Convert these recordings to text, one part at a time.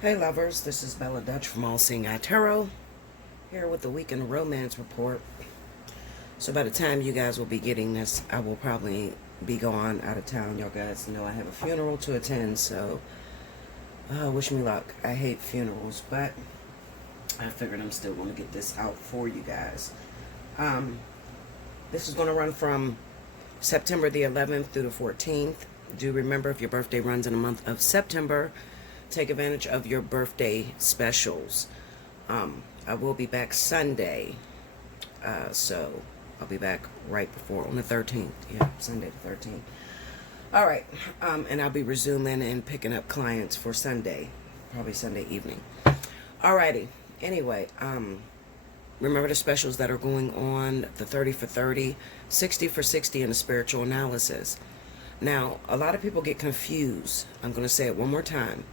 Hey lovers, this is Bella Dutch from Allseeingeyetarot, here with the weekend romance report. So by the time you guys will be getting this, I will probably be gone out of town. Y'all guys know I have a funeral to attend, so wish me luck. I hate funerals, but I figured I'm still going to get this out for you guys. This is going to run from September the 11th through the 14th. Do remember, if your birthday runs in the month of September, take advantage of your birthday specials. I will be back Sunday, so I'll be back right before, on the 13th. Yeah, Sunday the 13th. All right, and I'll be resuming and picking up clients for Sunday, probably Sunday evening. Alrighty, anyway, remember the specials that are going on, the 30 for 30, 60 for 60, and the spiritual analysis. Now, a lot of people get confused. I'm going to say it one more time.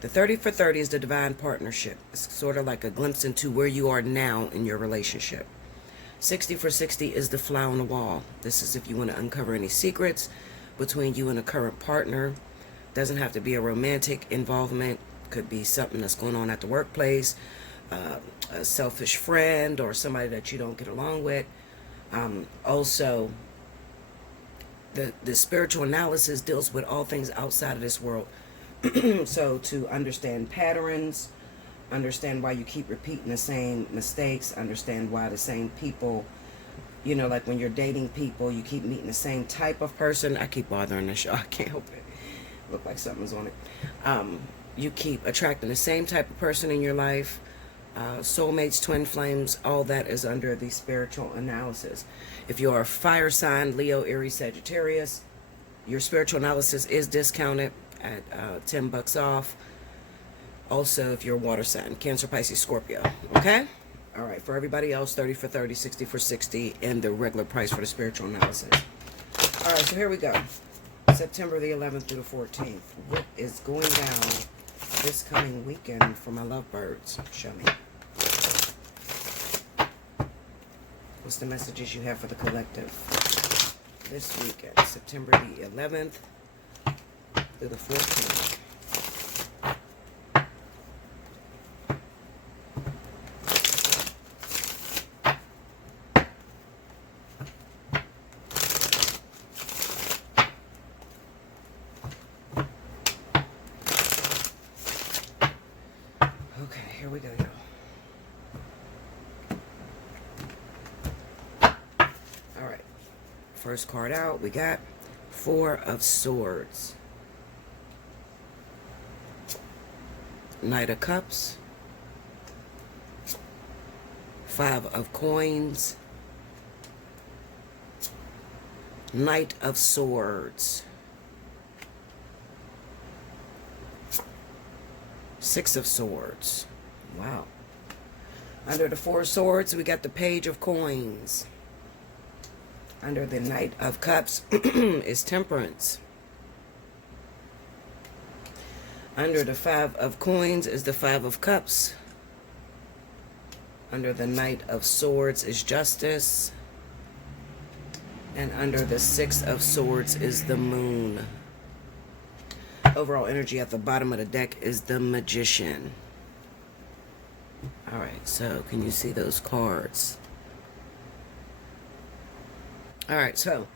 The 30 for 30 is the divine partnership. It's sort of like a glimpse into where you are now in your relationship. 60 for 60 is the fly on the wall. This is if you want to uncover any secrets between you and a current partner. Doesn't have to be a romantic involvement. Could be something that's going on at the workplace, a selfish friend, or somebody that you don't get along with. Also, the spiritual analysis deals with all things outside of this world. So to understand patterns, understand why you keep repeating the same mistakes, understand why the same people, you know, like when you're dating people, you keep meeting the same type of person. I keep bothering this show. I can't help it. Look like something's on it. You keep attracting the same type of person in your life. Soulmates, twin flames, all that is under the spiritual analysis. If you're a fire sign, Leo, Aries, Sagittarius, your spiritual analysis is discounted at $10 off. Also, if you're a water sign, Cancer, Pisces, Scorpio. Okay? All right. For everybody else, 30 for 30, 60 for 60, and the regular price for the spiritual analysis. All right. So here we go. September the 11th through the 14th. What is going down this coming weekend for my lovebirds? Show me. What's the messages you have for the collective this weekend? September the 11th through the 14th. Okay, here we go, y'all. All right. First card out, we got Four of Swords. Knight of Cups. Five of Coins. Knight of Swords. Six of Swords. Wow. Under the Four of Swords, we got the Page of Coins. Under the Knight of Cups is Temperance. Under the Five of Coins is the Five of Cups. Under the Knight of Swords is Justice. And under the Six of Swords is the Moon. Overall energy at the bottom of the deck is the Magician. Alright, so can you see those cards? Alright, so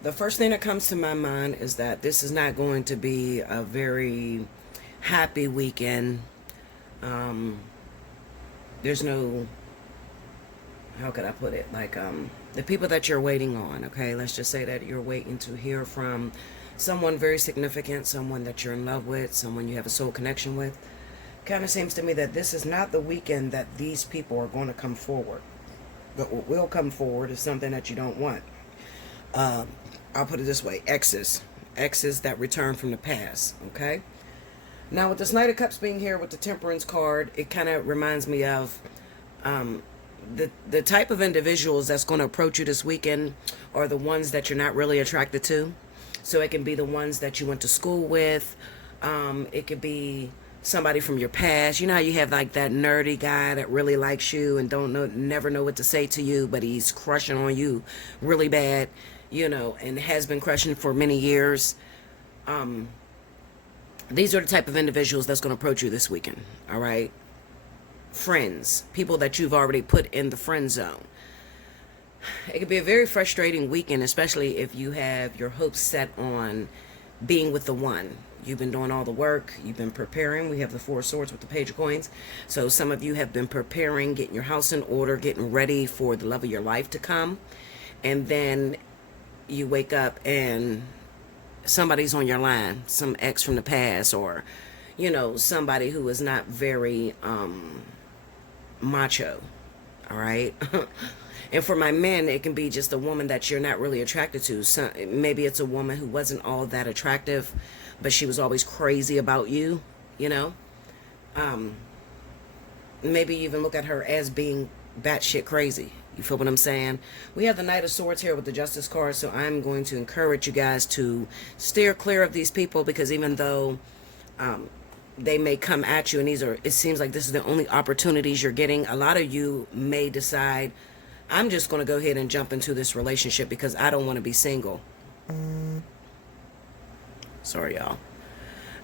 the first thing that comes to my mind is that this is not going to be a very happy weekend. There's no, how could I put it, like the people that you're waiting on, okay, let's just say that you're waiting to hear from someone very significant, someone that you're in love with, someone you have a soul connection with. Kind of seems to me that this is not the weekend that these people are going to come forward. But what will come forward is something that you don't want. I'll put it this way, exes that return from the past, okay? Now, with this Knight of Cups being here with the Temperance card, it kind of reminds me of the type of individuals that's going to approach you this weekend are the ones that you're not really attracted to. So it can be the ones that you went to school with. It could be somebody from your past. You know how you have like that nerdy guy that really likes you and never know what to say to you, but he's crushing on you really bad, you know, and has been crushing for many years. These are the type of individuals that's going to approach you this weekend, all right? Friends, people that you've already put in the friend zone. It could be a very frustrating weekend, especially if you have your hopes set on being with the one. You've been doing all the work. You've been preparing. We have the Four of Swords with the Page of Coins. So some of you have been preparing, getting your house in order, getting ready for the love of your life to come. And then you wake up and somebody's on your line, some ex from the past, or, you know, somebody who is not very macho. All right. And for my men, it can be just a woman that you're not really attracted to. So maybe it's a woman who wasn't all that attractive, but she was always crazy about you, you know. Maybe even look at her as being batshit crazy. You feel what I'm saying? We have the Knight of Swords here with the Justice card, so I'm going to encourage you guys to steer clear of these people, because even though they may come at you, and it seems like this is the only opportunities you're getting, a lot of you may decide, I'm just going to go ahead and jump into this relationship because I don't want to be single. Sorry, y'all.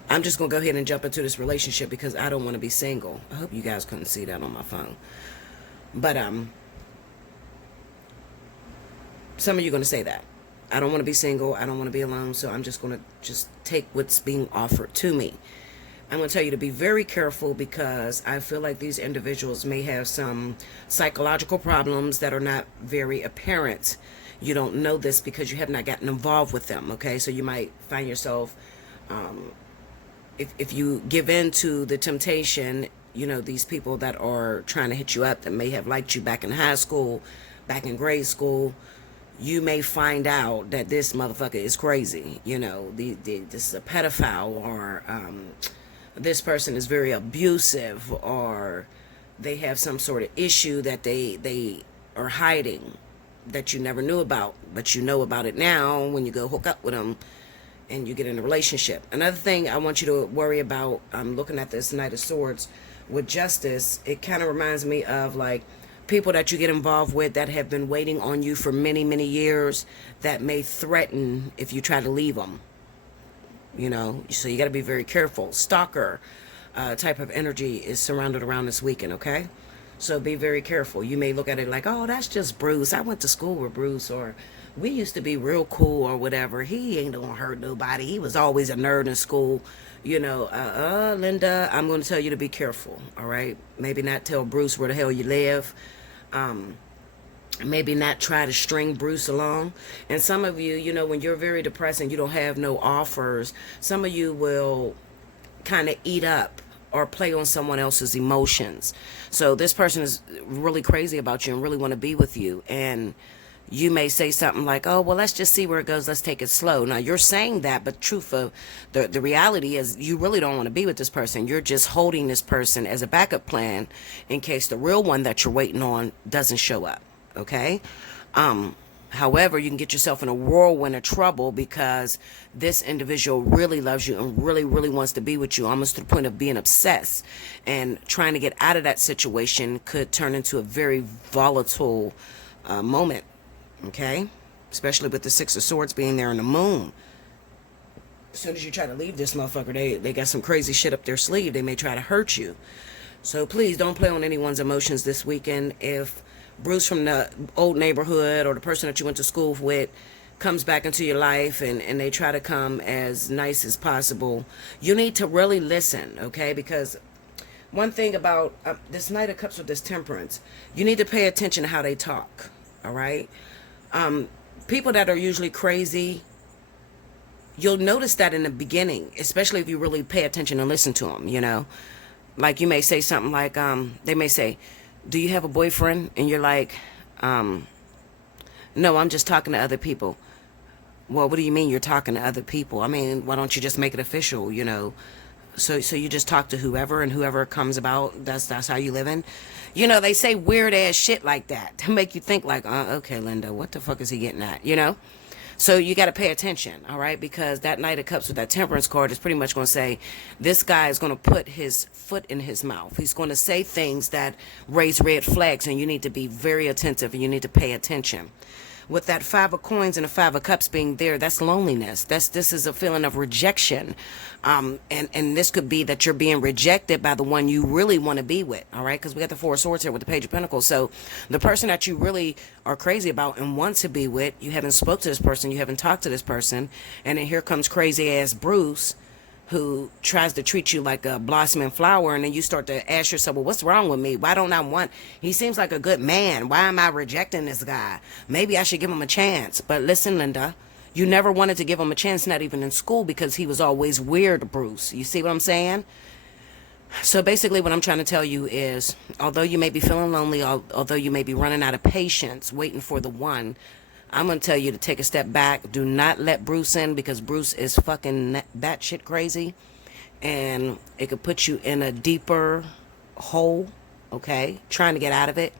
I'm just going to go ahead and jump into this relationship because I don't want to be single. I hope you guys couldn't see that on my phone. But some of you are going to say that. I don't want to be single. I don't want to be alone. So I'm just going to just take what's being offered to me. I'm going to tell you to be very careful, because I feel like these individuals may have some psychological problems that are not very apparent. You don't know this because you have not gotten involved with them, okay? So you might find yourself, if you give in to the temptation, you know, these people that are trying to hit you up that may have liked you back in high school, back in grade school, you may find out that this motherfucker is crazy. You know, this is a pedophile, or this person is very abusive, or they have some sort of issue that they are hiding that you never knew about, but you know about it now when you go hook up with them and you get in a relationship. Another thing I want you to worry about, I'm looking at this Knight of Swords with Justice, it kind of reminds me of like people that you get involved with that have been waiting on you for many, many years, that may threaten if you try to leave them. You know, so you got to be very careful. Stalker type of energy is surrounded around this weekend, okay? So be very careful. You may look at it like, oh, that's just Bruce. I went to school with Bruce, or we used to be real cool, or whatever. He ain't gonna hurt nobody. He was always a nerd in school. You know, Linda, I'm going to tell you to be careful, all right? Maybe not tell Bruce where the hell you live. Maybe not try to string Bruce along. And some of you, you know, when you're very depressed and you don't have no offers, some of you will kind of eat up or play on someone else's emotions. So this person is really crazy about you and really want to be with you. And you may say something like, oh, well, let's just see where it goes. Let's take it slow. Now, you're saying that, but truth of the reality is you really don't want to be with this person. You're just holding this person as a backup plan in case the real one that you're waiting on doesn't show up. Okay? However, you can get yourself in a whirlwind of trouble because this individual really loves you and really, really wants to be with you, almost to the point of being obsessed. And trying to get out of that situation could turn into a very volatile moment. Okay? Especially with the Six of Swords being there in the moon. As soon as you try to leave this motherfucker, they got some crazy shit up their sleeve. They may try to hurt you. So please don't play on anyone's emotions this weekend. If Bruce from the old neighborhood or the person that you went to school with comes back into your life and they try to come as nice as possible, you need to really listen, okay? Because one thing about this Knight of Cups with this Temperance, you need to pay attention to how they talk, all right? People that are usually crazy, you'll notice that in the beginning, especially if you really pay attention and listen to them, you know? Like you may say something like, they may say, do you have a boyfriend? And you're like, no, I'm just talking to other people. Well, what do you mean you're talking to other people? I mean, why don't you just make it official, you know? So you just talk to whoever, and whoever comes about, that's how you living. You know, they say weird ass shit like that to make you think like, okay, Linda, what the fuck is he getting at? You know? So you got to pay attention, all right? Because that Knight of Cups with that Temperance card is pretty much going to say, this guy is going to put his foot in his mouth. He's going to say things that raise red flags, and you need to be very attentive, and you need to pay attention. with that Five of Coins and the Five of Cups being there, that's loneliness. This is a feeling of rejection. And this could be that you're being rejected by the one you really want to be with, all right? Because we got the Four of Swords here with the Page of Pentacles. So the person that you really are crazy about and want to be with, you haven't spoke to this person, you haven't talked to this person, and then here comes crazy-ass Bruce, who tries to treat you like a blossoming flower, and then you start to ask yourself, well, what's wrong with me? Why don't I want... He seems like a good man. Why am I rejecting this guy? Maybe I should give him a chance. But listen, Linda, you never wanted to give him a chance, not even in school, because he was always weird, Bruce. You see what I'm saying? So basically what I'm trying to tell you is, although you may be feeling lonely, although you may be running out of patience, waiting for the one, I'm going to tell you to take a step back. Do not let Bruce in, because Bruce is fucking batshit crazy. And it could put you in a deeper hole, okay? Trying to get out of it.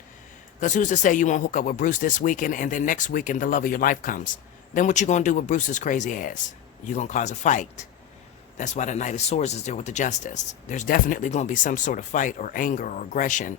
Because who's to say you won't hook up with Bruce this weekend, and then next weekend the love of your life comes? Then what you going to do with Bruce's crazy ass? You're going to cause a fight. That's why the Knight of Swords is there with the Justice. There's definitely going to be some sort of fight or anger or aggression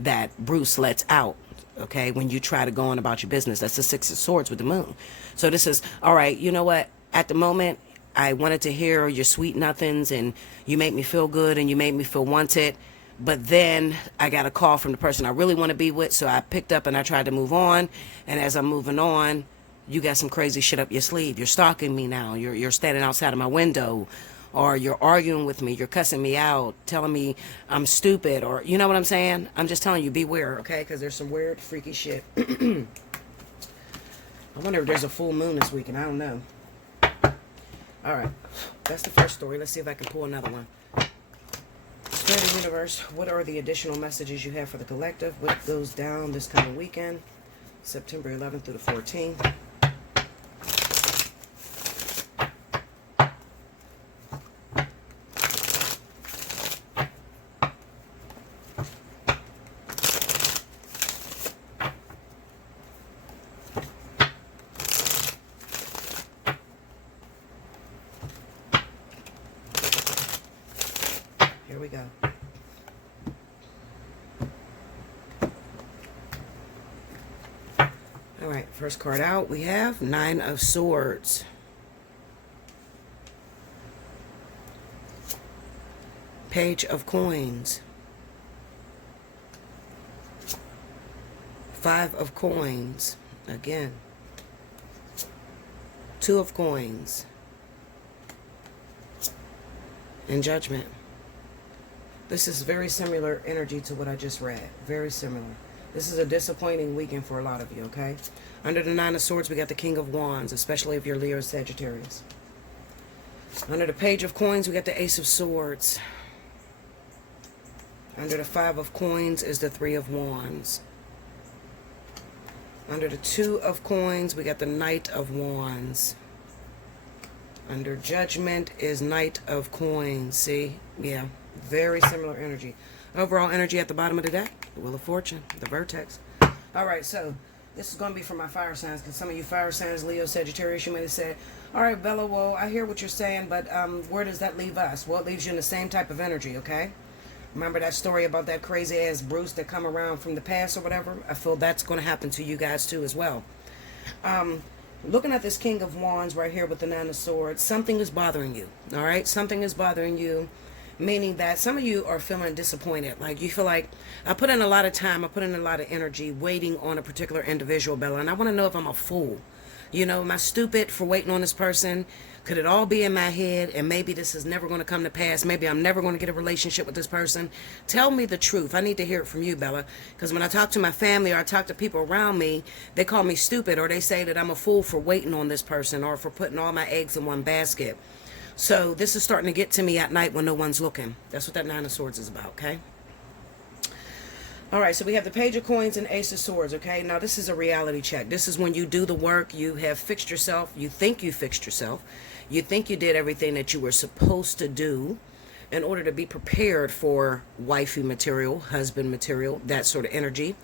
that Bruce lets out. Okay, when you try to go on about your business. That's the Six of Swords with the Moon. So this is, all right, you know what? At the moment, I wanted to hear your sweet nothings, and you made me feel good, and you made me feel wanted. But then I got a call from the person I really want to be with, so I picked up and I tried to move on. And as I'm moving on, you got some crazy shit up your sleeve. You're stalking me now. You're standing outside of my window. Or you're arguing with me, you're cussing me out, telling me I'm stupid, or you know what I'm saying? I'm just telling you, beware, okay? Because there's some weird, freaky shit. I wonder if there's a full moon this weekend. I don't know. All right, that's the first story. Let's see if I can pull another one. Spirit of Universe, what are the additional messages you have for the collective? What goes down this coming weekend, September 11th through the 14th? Here we go. All right, first card out, we have Nine of Swords. Page of Coins. Five of Coins. Again. Two of Coins. And Judgment. This is very similar energy to what I just read. Very similar. This is a disappointing weekend for a lot of you, okay? Under the Nine of Swords, we got the King of Wands, especially if you're Leo or Sagittarius. Under the Page of Coins, we got the Ace of Swords. Under the Five of Coins is the Three of Wands. Under the Two of Coins, we got the Knight of Wands. Under Judgment is Knight of Coins. See? Yeah. Very similar energy. Overall energy at the bottom of the deck. The Wheel of Fortune. The Vertex. Alright, so this is going to be for my fire signs. Because some of you fire signs, Leo, Sagittarius, you may have said, alright, Bella, well, I hear what you're saying, but where does that leave us? Well, it leaves you in the same type of energy, okay? Remember that story about that crazy-ass Bruce that come around from the past or whatever? I feel that's going to happen to you guys too as well. Looking at this King of Wands right here with the Nine of Swords, something is bothering you, all right? Something is bothering you, meaning that some of you are feeling disappointed. Like you feel like, I put in a lot of time, I put in a lot of energy waiting on a particular individual, Bella, and I want to know if I'm a fool. You know, am I stupid for waiting on this person? Could it all be in my head, and maybe this is never going to come to pass? Maybe I'm never going to get a relationship with this person. Tell me the truth. I need to hear it from you, Bella. Because when I talk to my family or I talk to people around me, they call me stupid, or they say that I'm a fool for waiting on this person or for putting all my eggs in one basket. So this is starting to get to me at night when no one's looking. That's what that Nine of Swords is about, okay? All right, so we have the Page of Coins and Ace of Swords, okay? Now, this is a reality check. This is when you do the work, you have fixed yourself, you think you fixed yourself, you think you did everything that you were supposed to do in order to be prepared for wifey material, husband material, that sort of energy.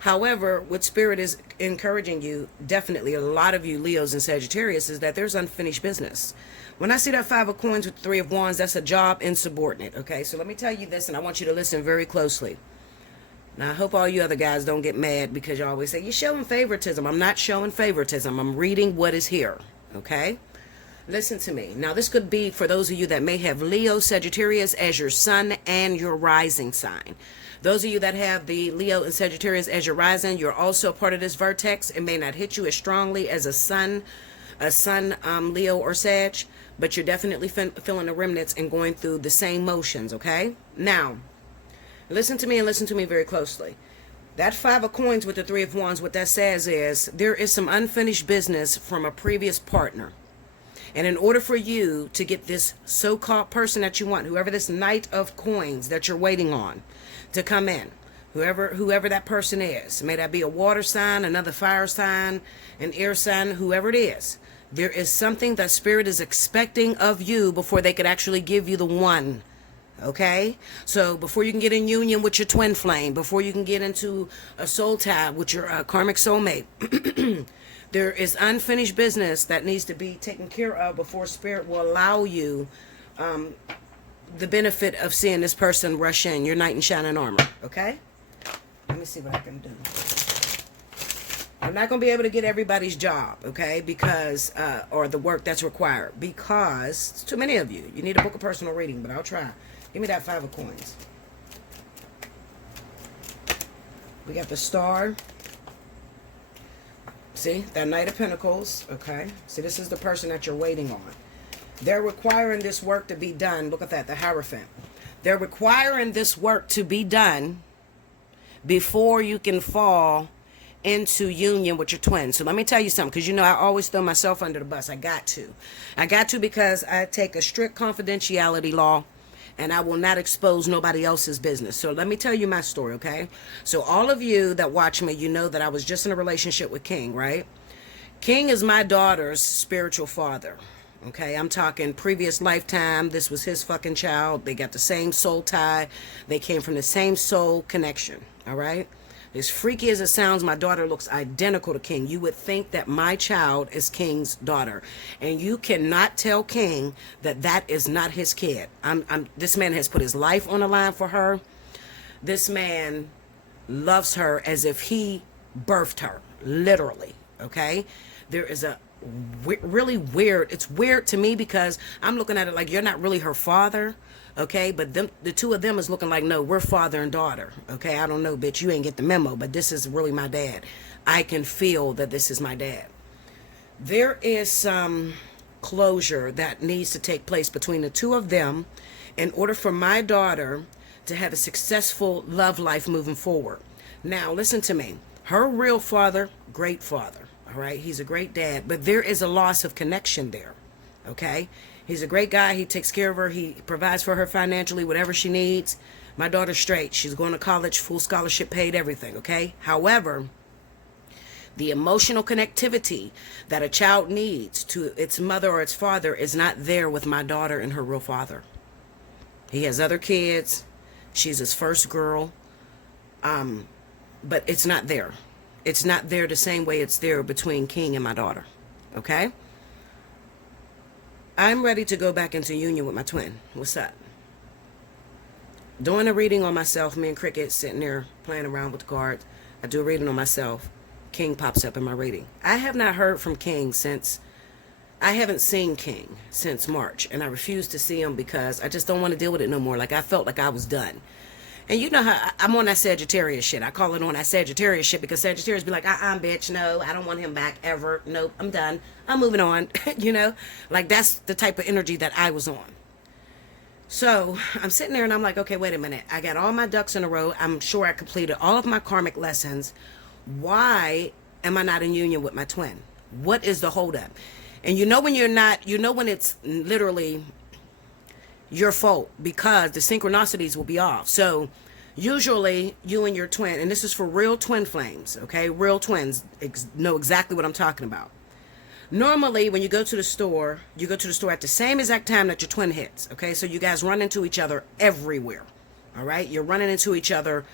However, what Spirit is encouraging you, definitely, a lot of you Leos and Sagittarius, is that there's unfinished business. When I see that Five of Coins with Three of Wands, that's a job insubordinate, okay? So let me tell you this, and I want you to listen very closely. Now, I hope all you other guys don't get mad because you always say, you're showing favoritism. I'm not showing favoritism. I'm reading what is here, okay? Listen to me. Now, this could be for those of you that may have Leo, Sagittarius as your sun and your rising sign. Those of you that have the Leo and Sagittarius as your rising, you're also part of this vertex. It may not hit you as strongly as a sun, Leo or Sag, but you're definitely feeling the remnants and going through the same motions, okay? Now, listen to me and listen to me very closely. That 5 of coins with the 3 of wands, what that says is there is some unfinished business from a previous partner. And in order for you to get this so-called person that you want, whoever this knight of coins that you're waiting on to come in, whoever that person is, may that be a water sign, another fire sign, an air sign, whoever it is, there is something that Spirit is expecting of you before they could actually give you the one. Okay, so before you can get in union with your twin flame, before you can get into a soul tie with your karmic soulmate, there is unfinished business that needs to be taken care of before Spirit will allow you the benefit of seeing this person rush in, your knight in shining armor. Okay, let me see what I can do. I'm not going to be able to get everybody's job, okay, because, or the work that's required, because it's too many of you. You need to book a personal reading, but I'll try. Give me that 5 of coins. We got the star. See, that Knight of Pentacles, okay? See, this is the person that you're waiting on. They're requiring this work to be done. Look at that, the Hierophant. They're requiring this work to be done before you can fall into union with your twin. So let me tell you something, because you know I always throw myself under the bus. I got to because I take a strict confidentiality law, and I will not expose nobody else's business. So let me tell you my story, okay? So all of you that watch me, you know that I was just in a relationship with King, right? King is my daughter's spiritual father, okay? I'm talking previous lifetime. This was his fucking child. They got the same soul tie. They came from the same soul connection, all right? As freaky as it sounds, my daughter looks identical to King. You would think that my child is King's daughter. And you cannot tell King that that is not his kid. This man has put his life on the line for her. This man loves her as if he birthed her, literally, okay? There is a really weird, it's weird to me because I'm looking at it like you're not really her father. Okay, but the two of them is looking like, no, we're father and daughter. Okay, I don't know, bitch, you ain't get the memo, but this is really my dad. I can feel that this is my dad. There is some closure that needs to take place between the two of them in order for my daughter to have a successful love life moving forward. Now, listen to me. Her real father, great father, all right? He's a great dad, but there is a loss of connection there, okay? He's a great guy. He takes care of her. He provides for her financially, whatever she needs. My daughter's straight. She's going to college, full scholarship paid, everything, okay? However, the emotional connectivity that a child needs to its mother or its father is not there with my daughter and her real father. He has other kids. She's his first girl. But it's not there. It's not there the same way it's there between King and my daughter, okay? I'm ready to go back into union with my twin. What's up? Doing a reading on myself. Me and Cricket sitting there playing around with the cards. I do a reading on myself. King pops up in my reading. I have not heard from King since... I haven't seen King since March. And I refuse to see him because I just don't want to deal with it no more. Like, I felt like I was done. And you know how I'm on that Sagittarius shit. I call it on that Sagittarius shit because Sagittarius be like, bitch, no, I don't want him back ever. Nope, I'm done. I'm moving on. You know, like that's the type of energy that I was on. So I'm sitting there and I'm like, okay, wait a minute. I got all my ducks in a row. I'm sure I completed all of my karmic lessons. Why am I not in union with my twin? What is the holdup? And you know when you're not, you know when it's literally your fault because the synchronicities will be off. So usually you and your twin, and this is for real twin flames, okay? Real twins know exactly what I'm talking about. Normally when you go to the store, you go to the store at the same exact time that your twin hits, okay? So you guys run into each other everywhere, all right? You're running into each other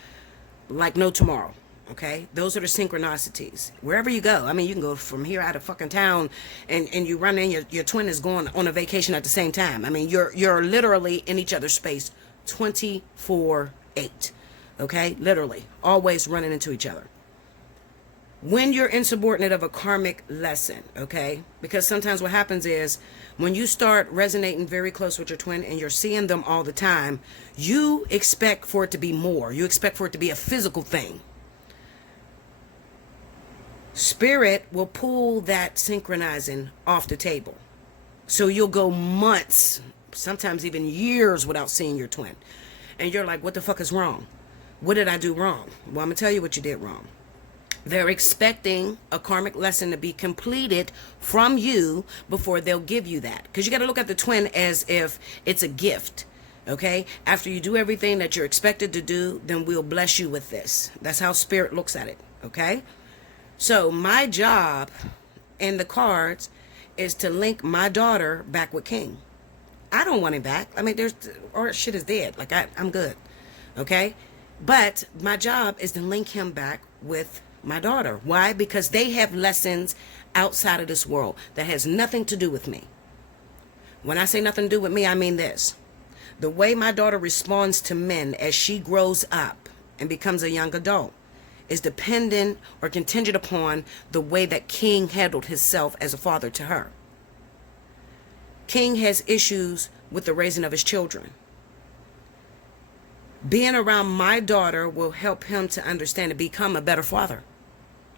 like no tomorrow. Okay, those are the synchronicities. Wherever you go, I mean, you can go from here out of fucking town, and you run in. Your twin is going on a vacation at the same time. I mean, you're literally in each other's space, 24/8. Okay? Literally. Always running into each other. When you're insubordinate of a karmic lesson, okay? Because sometimes what happens is when you start resonating very close with your twin and you're seeing them all the time, you expect for it to be more. You expect for it to be a physical thing. Spirit will pull that synchronizing off the table. So you'll go months, sometimes even years without seeing your twin. And you're like, what the fuck is wrong? What did I do wrong? Well, I'm going to tell you what you did wrong. They're expecting a karmic lesson to be completed from you before they'll give you that. Because you got to look at the twin as if it's a gift. Okay? After you do everything that you're expected to do, then we'll bless you with this. That's how Spirit looks at it. Okay? So my job in the cards is to link my daughter back with King. I don't want him back. I mean, or shit is dead. Like, I'm good. Okay? But my job is to link him back with my daughter. Why? Because they have lessons outside of this world that has nothing to do with me. When I say nothing to do with me, I mean this. The way my daughter responds to men as she grows up and becomes a young adult is dependent or contingent upon the way that King handled himself as a father to her. King has issues with the raising of his children. Being around my daughter will help him to understand and become a better father.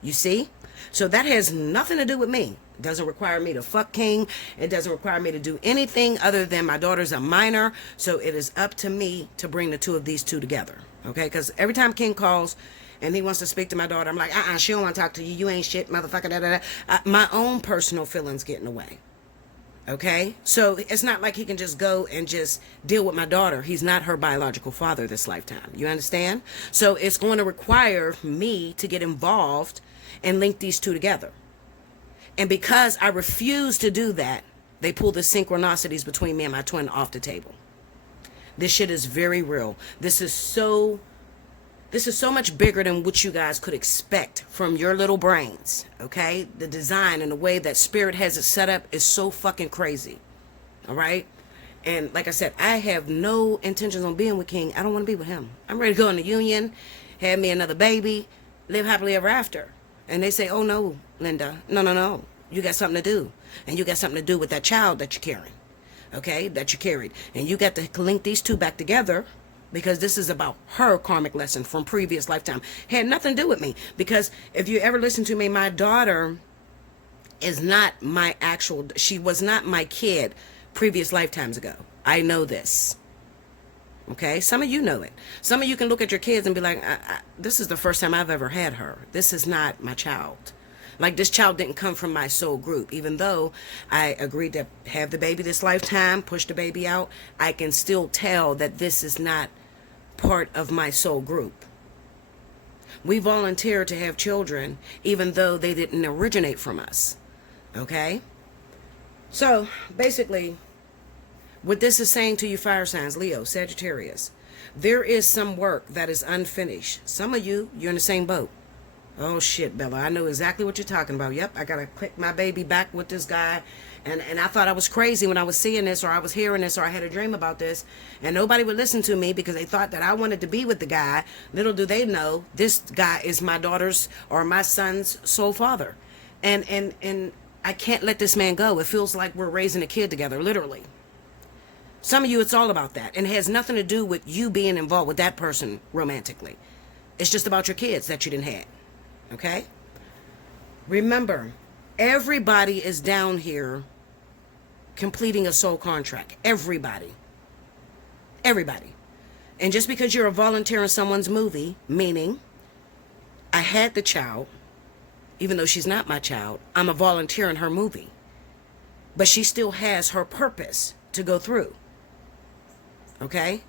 You see? So that has nothing to do with me. It doesn't require me to fuck King. It doesn't require me to do anything other than my daughter's a minor. So it is up to me to bring the two of these two together. Okay? Because every time King calls and he wants to speak to my daughter, I'm like, she don't want to talk to you. You ain't shit, motherfucker. Da, da, da. My own personal feelings get in the way. Okay? So it's not like he can just go and just deal with my daughter. He's not her biological father this lifetime. You understand? So it's going to require me to get involved and link these two together. And because I refuse to do that, they pull the synchronicities between me and my twin off the table. This shit is very real. This is so much bigger than what you guys could expect from your little brains, okay? The design and the way that Spirit has it set up is so fucking crazy, all right? And like I said, I have no intentions on being with King. I don't want to be with him. I'm ready to go in the union, have me another baby, live happily ever after. And they say, oh, no, Linda, no. You got something to do. And you got something to do with that child that you're carrying, okay, that you carried. And you got to link these two back together because this is about her karmic lesson from previous lifetime. Had nothing to do with me. Because if you ever listen to me, my daughter is not my she was not my kid previous lifetimes ago. I know this. Okay, some of you know it. Some of you can look at your kids and be like, this is the first time I've ever had her. This is not my child. Like, this child didn't come from my soul group. Even though I agreed to have the baby this lifetime, push the baby out, I can still tell that this is not part of my soul group. We volunteered to have children even though they didn't originate from us. Okay? So, basically, what this is saying to you fire signs, Leo, Sagittarius, there is some work that is unfinished. Some of you, you're in the same boat. Oh shit, Bella, I know exactly what you're talking about. Yep, I gotta click my baby back with this guy. And I thought I was crazy when I was seeing this, or I was hearing this, or I had a dream about this. And nobody would listen to me because they thought that I wanted to be with the guy. Little do they know, this guy is my daughter's or my son's soul father. And I can't let this man go. It feels like we're raising a kid together, literally. Some of you, it's all about that. And it has nothing to do with you being involved with that person romantically. It's just about your kids that you didn't have. Okay? Remember, everybody is down here completing a soul contract. Everybody. Everybody. And just because you're a volunteer in someone's movie, meaning I had the child, even though she's not my child, I'm a volunteer in her movie. But she still has her purpose to go through. Okay?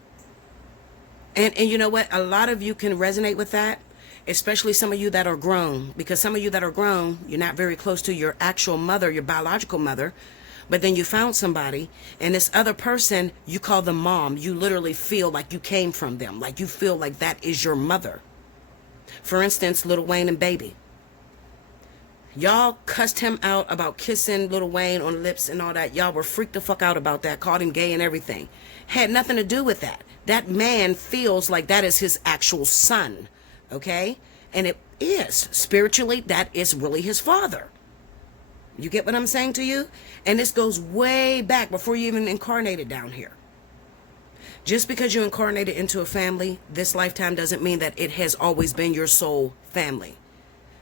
And you know what? A lot of you can resonate with that. Especially some of you that are grown. Because some of you that are grown, you're not very close to your actual mother, your biological mother. But then you found somebody, and this other person, you call them mom. You literally feel like you came from them. Like you feel like that is your mother. For instance, Lil Wayne and Baby. Y'all cussed him out about kissing Lil Wayne on the lips and all that. Y'all were freaked the fuck out about that. Called him gay and everything. Had nothing to do with that. that man feels like that is his actual son, okay? And it is. Spiritually, that is really his father. You get what I'm saying to you? And this goes way back before you even incarnated down here. Just because you incarnated into a family this lifetime doesn't mean that it has always been your soul family.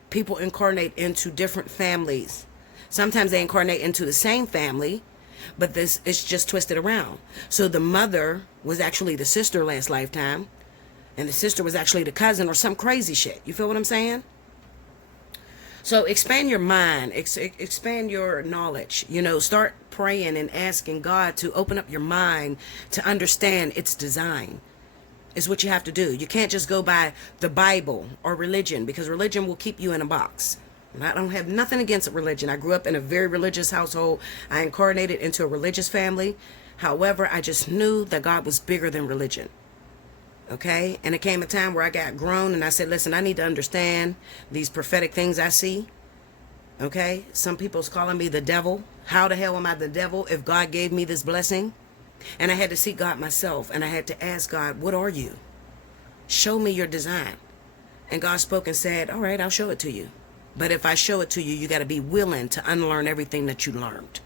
People incarnate into different families. Sometimes they incarnate into the same family, but this is just twisted around. So the mother was actually the sister last lifetime, and the sister was actually the cousin or some crazy shit. You feel what I'm saying? So expand your mind, expand your knowledge, start praying and asking God to open up your mind to understand its design. Is what you have to do. You can't just go by the Bible or religion, because religion will keep you in a box. And I don't have nothing against religion. I grew up in a very religious household. I incarnated into a religious family. However, I just knew that God was bigger than religion. Okay? And it came a time where I got grown and I said, listen, I need to understand these prophetic things I see. Okay? Some people's calling me the devil. How the hell am I the devil if God gave me this blessing? And I had to seek God myself, and I had to ask God, what are you? Show me your design. And God spoke and said, all right, I'll show it to you. But if I show it to you, you got to be willing to unlearn everything that you learned.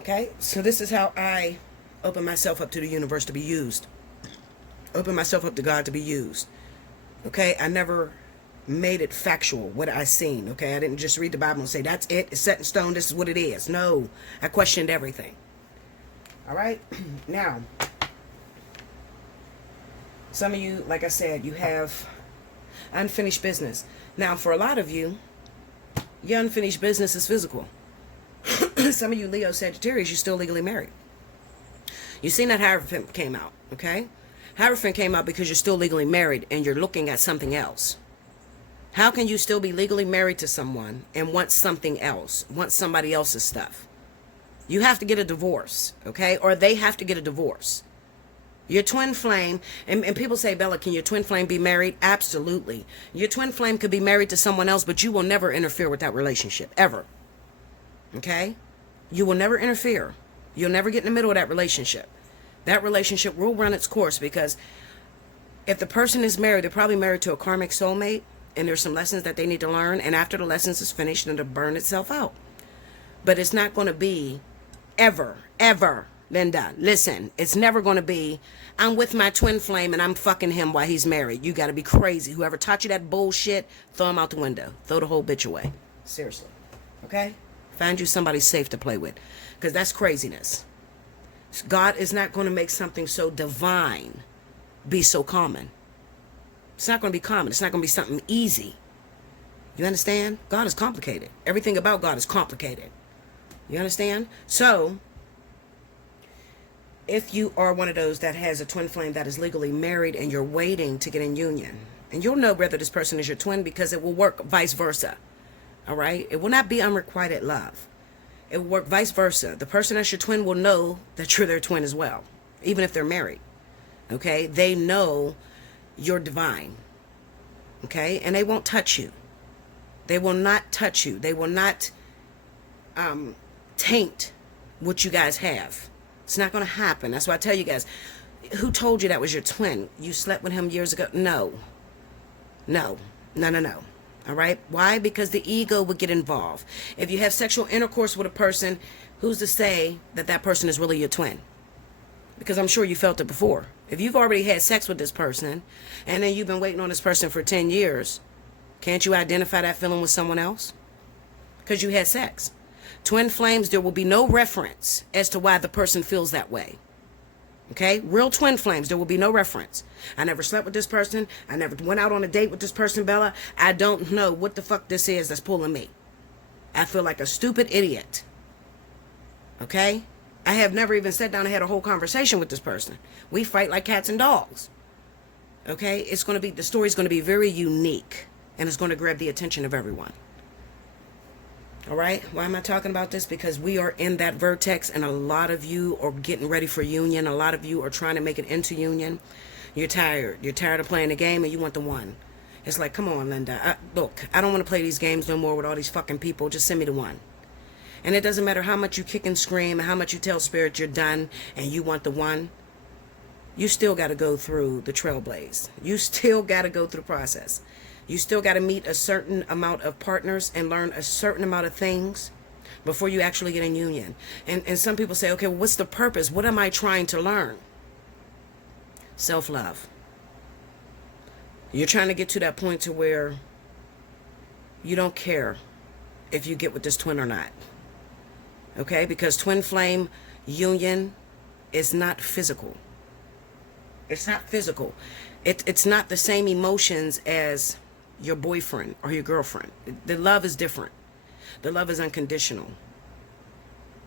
Okay? So this is how I open myself up to the universe to be used. Open myself up to God to be used. Okay? I never made it factual, what I seen. Okay? I didn't just read the Bible and say, that's it. It's set in stone. This is what it is. No. I questioned everything. All right. Now, some of you, like I said, you have unfinished business. Now, for a lot of you, your unfinished business is physical. Some of you, Leo, Sagittarius, you're still legally married. You seen that Hierophant came out, okay? Hierophant came out because you're still legally married and you're looking at something else. How can you still be legally married to someone and want something else, want somebody else's stuff? You have to get a divorce, okay? Or they have to get a divorce. Your twin flame, and people say, Bella, can your twin flame be married? Absolutely. Your twin flame could be married to someone else, but you will never interfere with that relationship, ever. Okay? You will never interfere. You'll never get in the middle of that relationship. That relationship will run its course, because if the person is married, they're probably married to a karmic soulmate, and there's some lessons that they need to learn, and after the lessons is finished, it'll burn itself out. But it's not going to be ever, Linda, listen, it's never going to be, I'm with my twin flame and I'm fucking him while he's married. You got to be crazy. Whoever taught you that bullshit, throw him out the window. Throw the whole bitch away. Seriously. Okay? Find you somebody safe to play with, because that's craziness. God is not going to make something so divine be so common. It's not going to be common. It's not going to be something easy. You understand? God is complicated. Everything about God is complicated. You understand? So, if you are one of those that has a twin flame that is legally married and you're waiting to get in union, and you'll know whether this person is your twin because it will work vice versa. All right? It will not be unrequited love. It will work vice versa. The person that's your twin will know that you're their twin as well, even if they're married. Okay? They know you're divine. Okay? And they won't touch you. They will not touch you. They will not taint what you guys have. It's not going to happen. That's why I tell you guys, who told you that was your twin? You slept with him years ago? No. All right? Why? Because the ego would get involved. If you have sexual intercourse with a person, who's to say that that person is really your twin? Because I'm sure you felt it before. If you've already had sex with this person, and then you've been waiting on this person for 10 years, can't you identify that feeling with someone else? Because you had sex. Twin flames, there will be no reference as to why the person feels that way. Okay? Real twin flames, there will be no reference. I never slept with this person. I never went out on a date with this person, Bella. I don't know what the fuck this is that's pulling me. I feel like a stupid idiot. Okay? I have never even sat down and had a whole conversation with this person. We fight like cats and dogs. Okay? It's going to be, the story's going to be very unique, and it's going to grab the attention of everyone. All right? Why am I talking about this? Because we are in that vertex, and a lot of you are getting ready for union. A lot of you are trying to make it into union. You're tired. You're tired of playing the game, and you want the one. It's like, come on, Linda. Look, I don't want to play these games no more with all these fucking people. Just send me the one. And it doesn't matter how much you kick and scream and how much you tell spirit you're done and you want the one. you still got to go through the trailblaze. You still got to go through the process. You still got to meet a certain amount of partners and learn a certain amount of things before you actually get in union. And some people say, okay, well, what's the purpose? What am I trying to learn? Self-love. You're trying to get to that point to where you don't care if you get with this twin or not. Okay? Because twin flame union is not physical. It's not physical. It's not the same emotions as your boyfriend or your girlfriend. The love is different. The love is unconditional.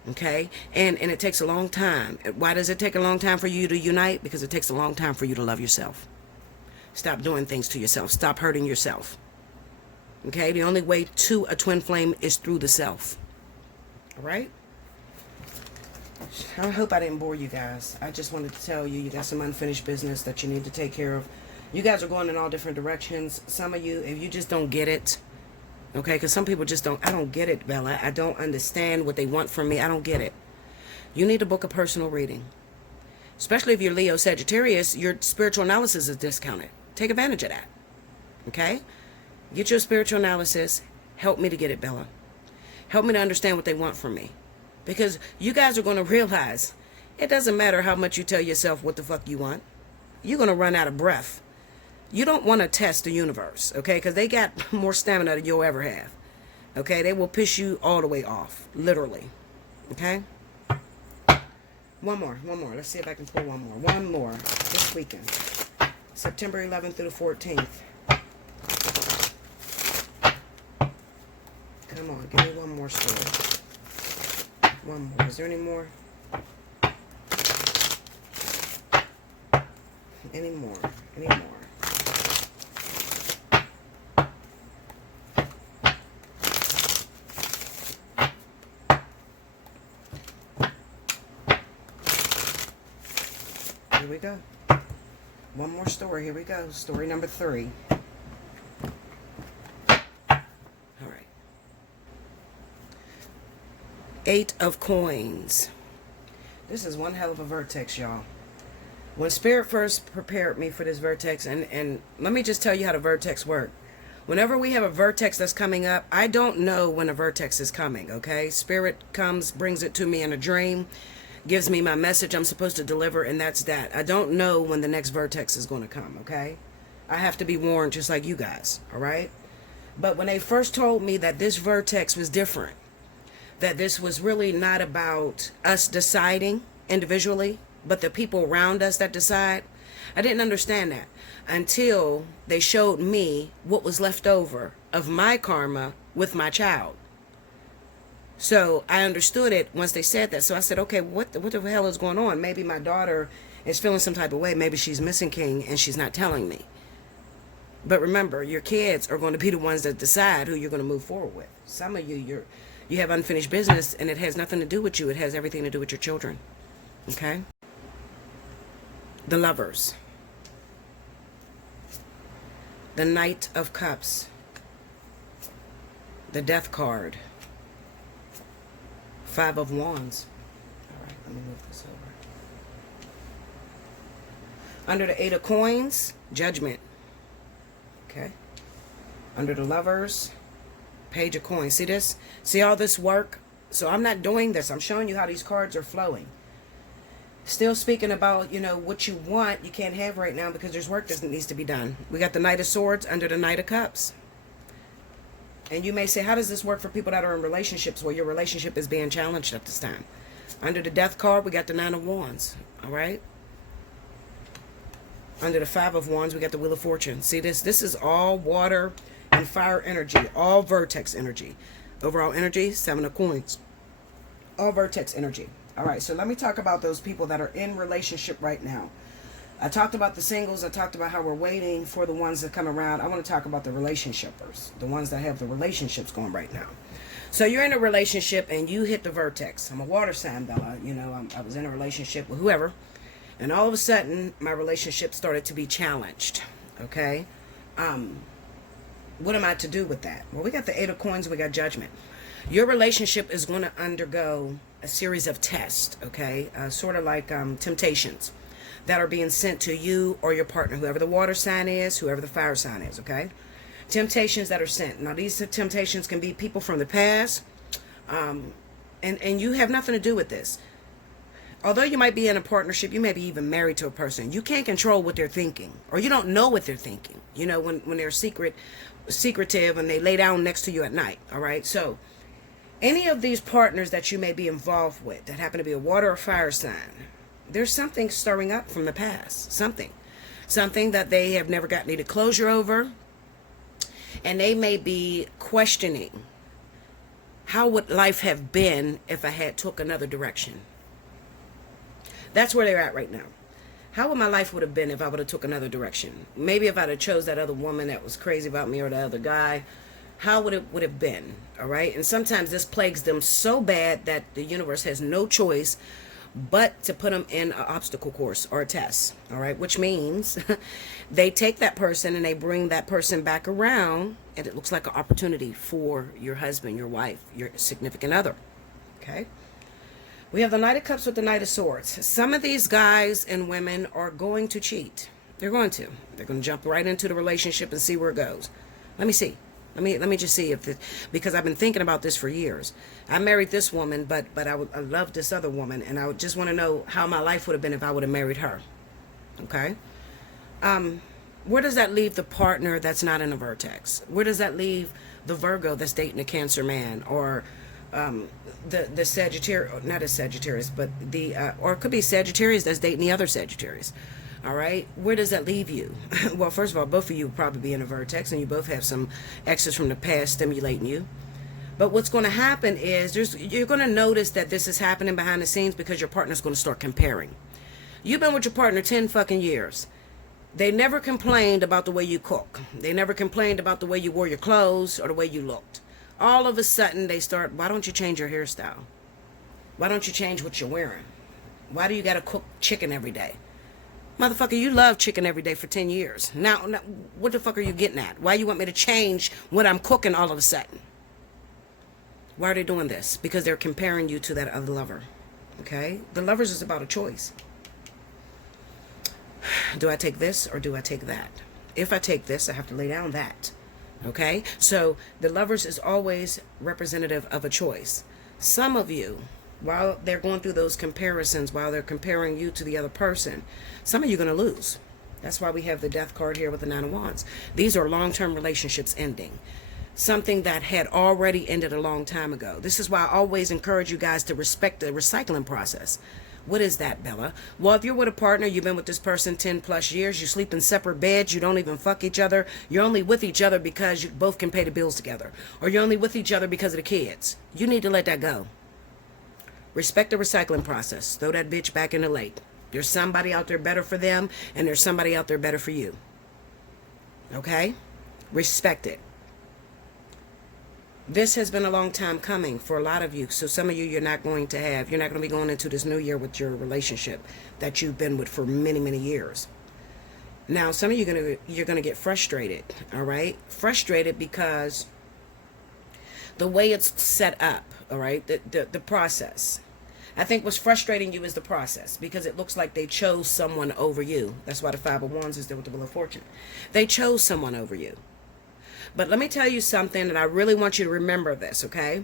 Okay? And it takes a long time. Why does it take a long time for you to unite? Because it takes a long time for you to love yourself. Stop doing things to yourself. Stop hurting yourself. Okay? The only way to a twin flame is through the self. All right? I hope I didn't bore you guys. I just wanted to tell you, you got some unfinished business that you need to take care of. You guys are going in all different directions. Some of you, if you just don't get it, okay, because some people just don't, I don't get it, Bella. I don't understand what they want from me. I don't get it. You need to book a personal reading. Especially if you're Leo Sagittarius, your spiritual analysis is discounted. Take advantage of that. Okay? Get your spiritual analysis. Help me to get it, Bella. Help me to understand what they want from me. Because you guys are going to realize it doesn't matter how much you tell yourself what the fuck you want. You're going to run out of breath. You don't want to test the universe, okay? Because they got more stamina than you'll ever have. Okay? They will piss you all the way off. Literally. Okay? One more. Let's see if I can pull one more. One more. This weekend. September 11th through the 14th. Come on. Give me one more story. One more. Is there any more? Any more? Any more? Here we go. One more story. Here we go. Story number 3. All right. 8 of coins. This is one hell of a vertex, y'all. When Spirit first prepared me for this vertex, and let me just tell you how the vertex work. Whenever we have a vertex that's coming up, I don't know when a vertex is coming, okay? Spirit comes, brings it to me in a dream, gives me my message I'm supposed to deliver, and that's that. I don't know when the next vertex is going to come, okay? I have to be warned just like you guys, all right? But when they first told me that this vertex was different, that this was really not about us deciding individually, but the people around us that decide, I didn't understand that until they showed me what was left over of my karma with my child. So I understood it once they said that. So I said, okay, what the hell is going on? Maybe my daughter is feeling some type of way. Maybe she's missing king and she's not telling me. But remember, your kids are going to be the ones that decide who you're going to move forward with. Some of you, you have unfinished business, and it has nothing to do with you. It has everything to do with your children. Okay? The Lovers. The Knight of Cups. The Death card. 5 of Wands. All right, let me move this over. Under the 8 of Coins, Judgment. Okay. Under the Lovers, Page of Coins. See this? See all this work? So I'm not doing this. I'm showing you how these cards are flowing. Still speaking about, what you want, you can't have right now because there's work that needs to be done. We got the Knight of Swords under the Knight of Cups. And you may say, how does this work for people that are in relationships where your relationship is being challenged at this time? Under the Death card, we got the 9 of Wands. All right? Under the 5 of Wands, we got the Wheel of Fortune. See this? This is all water and fire energy. All vertex energy. Overall energy, 7 of Coins. All vertex energy. All right, so let me talk about those people that are in relationship right now. I talked about the singles. I talked about how we're waiting for the ones that come around. I want to talk about the relationshipers, the ones that have the relationships going right now. So you're in a relationship and you hit the vertex. I'm a water sign, Bella. I was in a relationship with whoever. And all of a sudden, my relationship started to be challenged. Okay? What am I to do with that? Well, we got the 8 of Coins. We got Judgment. Your relationship is going to undergo a series of tests, okay? Sort of like temptations. that are being sent to you or your partner, whoever the water sign is, whoever the fire sign is, okay? Temptations that are sent. Now, these temptations can be people from the past, and you have nothing to do with this. Although you might be in a partnership, you may be even married to a person, you can't control what they're thinking, or you don't know what they're thinking. You know, when they're secretive and they lay down next to you at night, all right? So, any of these partners that you may be involved with that happen to be a water or fire sign, there's something stirring up from the past. Something that they have never gotten any closure over. And they may be questioning, how would life have been if I had took another direction? That's where they're at right now. How would my life would have been if I would have took another direction? Maybe if I'd have chose that other woman that was crazy about me, or the other guy. How would it would have been? All right. And sometimes this plagues them so bad that the universe has no choice but to put them in an obstacle course or a test. All right. Which means they take that person and they bring that person back around, and it looks like an opportunity for your husband, your wife, your significant other. Okay. We have the Knight of Cups with the Knight of Swords. Some of these guys and women are going to cheat. They're going to jump right into the relationship and see where it goes. Let me see. Let me just see if because I've been thinking about this for years. I married this woman, but I love this other woman, and I would just want to know how my life would have been if I would have married her. Okay. Where does that leave the partner that's not in a vertex? Where does that leave the Virgo that's dating a Cancer man, or the Sagittarius, not a Sagittarius, but or it could be Sagittarius that's dating the other Sagittarius. All right, where does that leave you? Well, first of all, both of you will probably be in a vertex, and you both have some exes from the past stimulating you. But what's going to happen is you're going to notice that this is happening behind the scenes because your partner's going to start comparing. You've been with your partner 10 fucking years. They never complained about the way you cook. They never complained about the way you wore your clothes or the way you looked. All of a sudden, they start, why don't you change your hairstyle? Why don't you change what you're wearing? Why do you got to cook chicken every day? Motherfucker, you love chicken every day for 10 years. Now, what the fuck are you getting at? Why you want me to change what I'm cooking all of a sudden? Why are they doing this? Because they're comparing you to that other lover. Okay? The Lovers is about a choice. Do I take this or do I take that? If I take this, I have to lay down that. Okay? So the Lovers is always representative of a choice. Some of you, while they're going through those comparisons, while they're comparing you to the other person, some of you are going to lose. That's why we have the Death card here with the Nine of Wands. These are long-term relationships ending. Something that had already ended a long time ago. This is why I always encourage you guys to respect the recycling process. What is that, Bella? Well, if you're with a partner, you've been with this person 10 plus years, you sleep in separate beds, you don't even fuck each other, you're only with each other because you both can pay the bills together, or you're only with each other because of the kids. You need to let that go. Respect the recycling process. Throw that bitch back in the lake. There's somebody out there better for them, and there's somebody out there better for you. Okay? Respect it. This has been a long time coming for a lot of you. So some of you, you're not going to be going into this new year with your relationship that you've been with for many, many years. Now, some of you you're gonna get frustrated. All right, frustrated because the way it's set up. All right, the process. I think what's frustrating you is the process, because it looks like they chose someone over you. That's why the Five of Wands is there with the Wheel of Fortune. They chose someone over you. But let me tell you something, and I really want you to remember this, okay?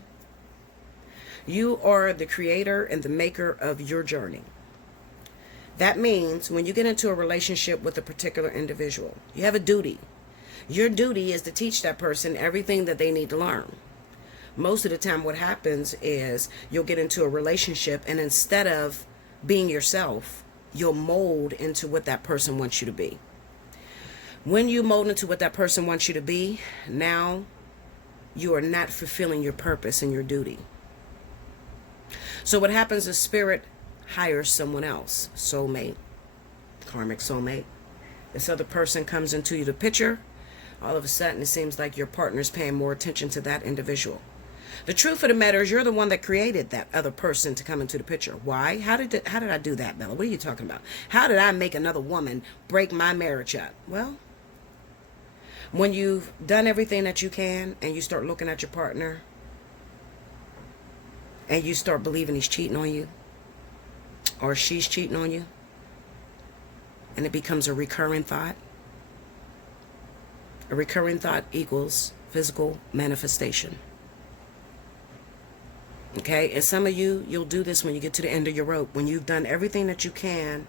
You are the creator and the maker of your journey. That means when you get into a relationship with a particular individual, you have a duty. Your duty is to teach that person everything that they need to learn. Most of the time what happens is you'll get into a relationship, and instead of being yourself, you'll mold into what that person wants you to be. When you mold into what that person wants you to be, now you are not fulfilling your purpose and your duty. So what happens is spirit hires someone else, soulmate, karmic soulmate. This other person comes into the picture. All of a sudden, it seems like your partner's paying more attention to that individual. The truth of the matter is you're the one that created that other person to come into the picture. Why? How did I do that, Bella? What are you talking about? How did I make another woman break my marriage up? Well, when you've done everything that you can and you start looking at your partner and you start believing he's cheating on you or she's cheating on you, and it becomes a recurring thought. A recurring thought equals physical manifestation. Okay, and some of you, you'll do this when you get to the end of your rope, when you've done everything that you can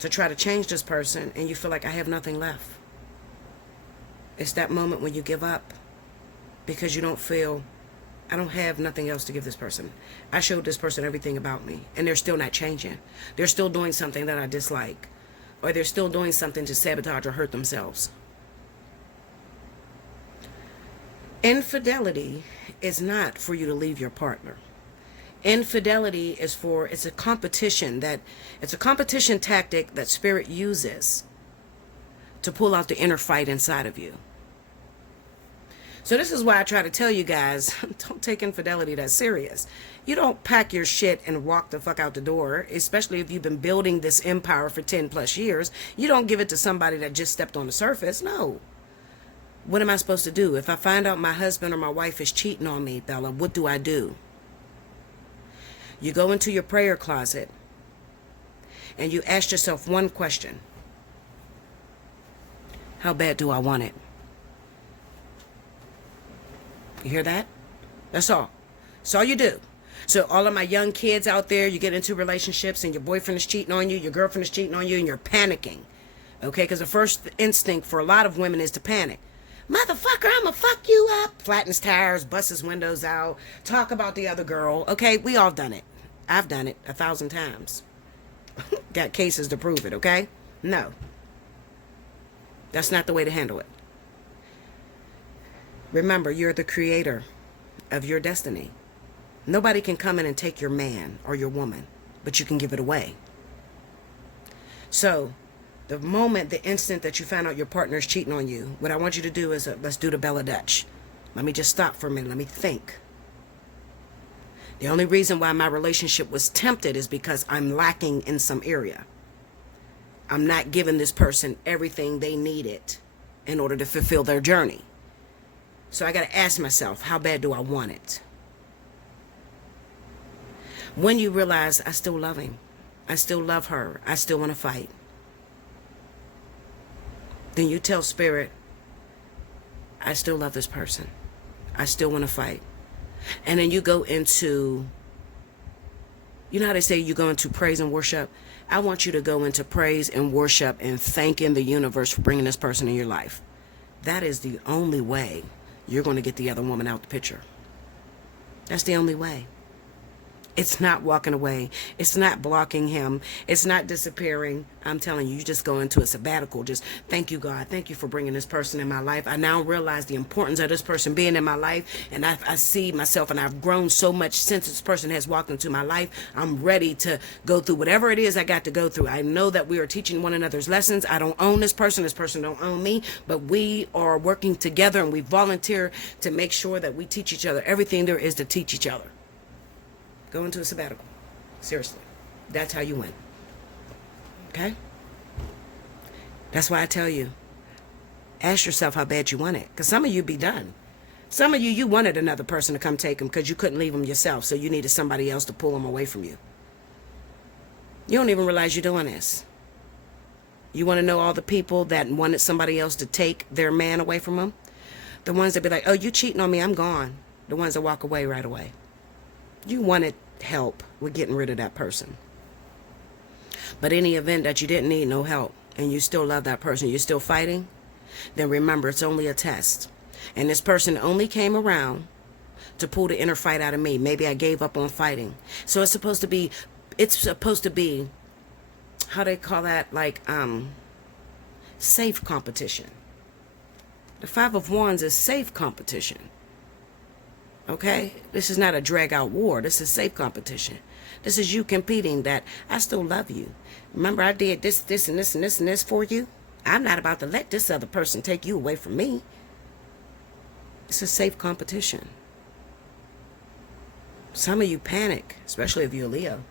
to try to change this person and you feel like I have nothing left. It's that moment when you give up because you don't feel, I don't have nothing else to give this person. I showed this person everything about me and they're still not changing. They're still doing something that I dislike, or they're still doing something to sabotage or hurt themselves. Infidelity is not for you to leave your partner. Infidelity is it's a competition tactic that spirit uses to pull out the inner fight inside of you. So this is why I try to tell you guys, don't take infidelity that serious. You don't pack your shit and walk the fuck out the door, especially if you've been building this empire for 10 plus years. You don't give it to somebody that just stepped on the surface. No. What am I supposed to do? If I find out my husband or my wife is cheating on me, Bella, what do I do? You go into your prayer closet and you ask yourself one question. How bad do I want it? You hear that? That's all. That's all you do. So all of my young kids out there, you get into relationships and your boyfriend is cheating on you, your girlfriend is cheating on you, and you're panicking. Okay? Because the first instinct for a lot of women is to panic. Motherfucker, I'ma fuck you up. Flattens tires, busts his windows out, talk about the other girl. Okay? We all done it. I've done it 1,000 times. Got cases to prove it, okay? No. That's not the way to handle it. Remember, you're the creator of your destiny. Nobody can come in and take your man or your woman, but you can give it away. So, the instant that you find out your partner is cheating on you, what I want you to do is, let's do the Bella Dutch. Let me just stop for a minute. Let me think. The only reason why my relationship was tempted is because I'm lacking in some area. I'm not giving this person everything they needed in order to fulfill their journey. So I got to ask myself, how bad do I want it? When you realize I still love him, I still love her, I still want to fight, then you tell spirit, I still love this person. I still want to fight. And then you go into, you know how they say you go into praise and worship? I want you to go into praise and worship and thanking the universe for bringing this person in your life. That is the only way you're going to get the other woman out the picture. That's the only way. It's not walking away. It's not blocking him. It's not disappearing. I'm telling you, you just go into a sabbatical. Just thank you, God. Thank you for bringing this person in my life. I now realize the importance of this person being in my life. And I see myself, and I've grown so much since this person has walked into my life. I'm ready to go through whatever it is I got to go through. I know that we are teaching one another's lessons. I don't own this person. This person don't own me. But we are working together, and we volunteer to make sure that we teach each other everything there is to teach each other. Go into a sabbatical. Seriously. That's how you win. Okay? That's why I tell you, ask yourself how bad you want it. Because some of you be done. Some of you wanted another person to come take them because you couldn't leave them yourself. So you needed somebody else to pull them away from you. You don't even realize you're doing this. You want to know all the people that wanted somebody else to take their man away from them? The ones that be like, oh, you cheating on me, I'm gone. The ones that walk away right away. You wanted help with getting rid of that person. But in the event that you didn't need no help and you still love that person, you're still fighting, then remember it's only a test. And this person only came around to pull the inner fight out of me. Maybe I gave up on fighting. So it's supposed to be, how they call that, like, safe competition. The Five of Wands is safe competition. Okay? This is not a drag-out war. This is safe competition. This is you competing that I still love you. Remember I did this, this, and this, and this, and this for you? I'm not about to let this other person take you away from me. It's a safe competition. Some of you panic, especially if you're a Leo.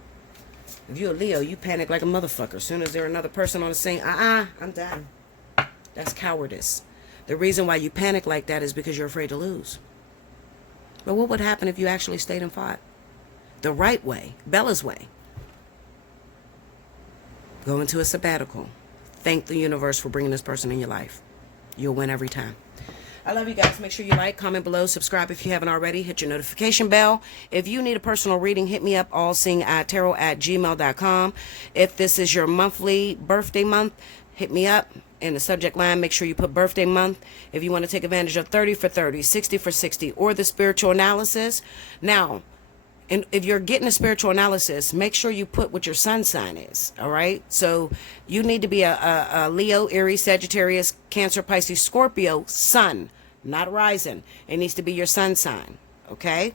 If you're a Leo, you panic like a motherfucker. As soon as there's another person on the scene, I'm done. That's cowardice. The reason why you panic like that is because you're afraid to lose. But what would happen if you actually stayed and fought? The right way, Bella's way. Go into a sabbatical. thank the universe for bringing this person in your life. You'll win every time. I love you guys. Make sure you like, comment below, subscribe if you haven't already. Hit your notification bell. If you need a personal reading, hit me up, allseeingeyetarot@gmail.com. If this is your monthly birthday month, hit me up. In the subject line, make sure you put birthday month. If you want to take advantage of 30 for 30, 60 for 60, or the spiritual analysis. Now, and if you're getting a spiritual analysis, make sure you put what your sun sign is. All right. So you need to be a Leo, Aries, Sagittarius, Cancer, Pisces, Scorpio, sun, not rising. It needs to be your sun sign. Okay.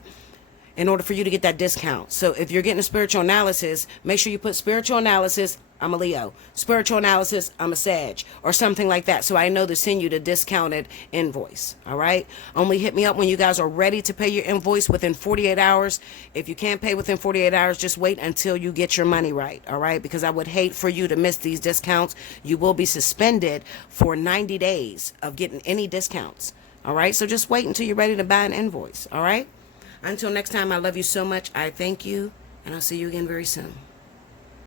In order for you to get that discount. So if you're getting a spiritual analysis, make sure you put spiritual analysis, I'm a Leo. Spiritual analysis, I'm a Sag. Or something like that. So I know to send you the discounted invoice. All right? Only hit me up when you guys are ready to pay your invoice within 48 hours. If you can't pay within 48 hours, just wait until you get your money right. All right? Because I would hate for you to miss these discounts. You will be suspended for 90 days of getting any discounts. All right? So just wait until you're ready to buy an invoice. All right? Until next time, I love you so much. I thank you. And I'll see you again very soon.